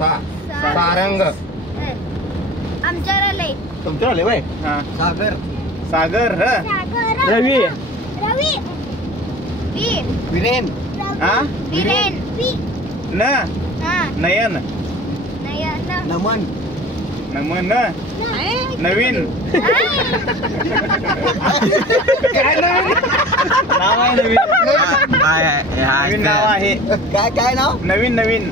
सारंग आमच्यावर आले. तुमच्यावर आले बाय. सागर सागर रवी रवी विरेन विरेन नयन नमन नमन नवीन काय नाव आहे नवीन नाव आहे काय नाव नवीन नवीन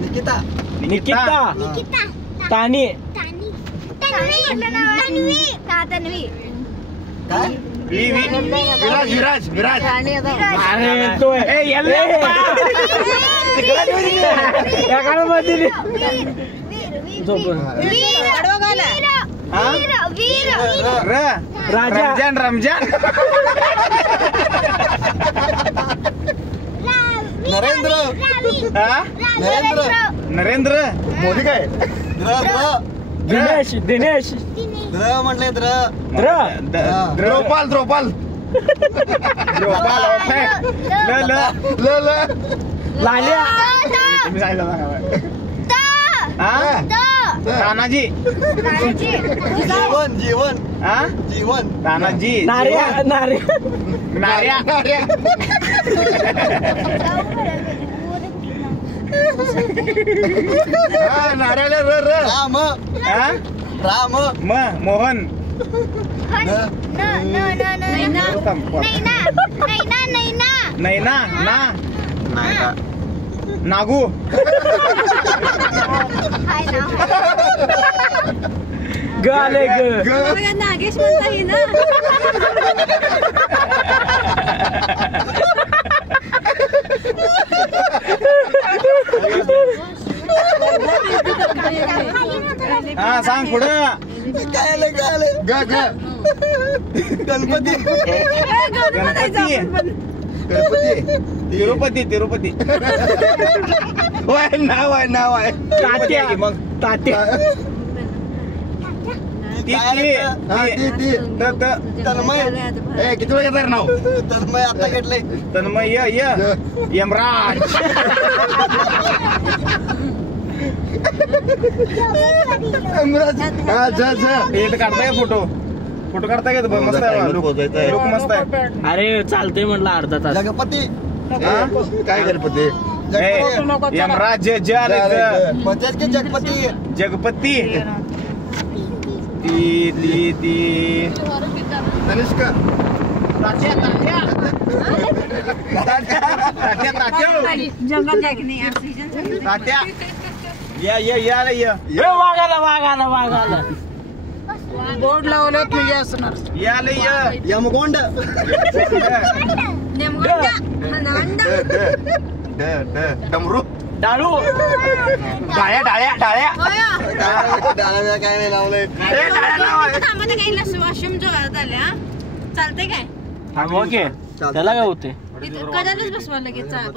निकिता निकिता तानी विराज विराज अरे तो रमजान रमजान नरेंद्र नरेंद्र मोदी काय दिनेश दिनेश म्हटले द्रोपाल द्रोपाल लाल्या तानाजी जीवन जीवन जीवन तानाजी नार्या नार्या नार्या नार्याला राम राम मोहन नैना ना नागू गाले नागेश म्हणता येईल ना. सांग पुढं काय गणपती तिरुपती तिरुपती नाव आहे तात्या मग तात्या तन्मय किती वेळ घेणार नाव तन्मय आता घेतलंय तन्मय यमराज काढताय फोटो फोटो काढताय का मस्त आहे लोक मस्त आहे. अरे चालतंय म्हटलं अर्धा तास. जगपती काय गणपती यमराज जगपती जगपती ती तनिष्का तात्या वाघाला बोर्ड लावलं म्हणजे असणार. यमगोंड डमरू डाळू डाळ्या डाळ्या डाळ्या काय नाही लावलंय वॉशरूम जो आल्या चालतंय काय ओके त्याला काय होते कदाच बसवा लगेच.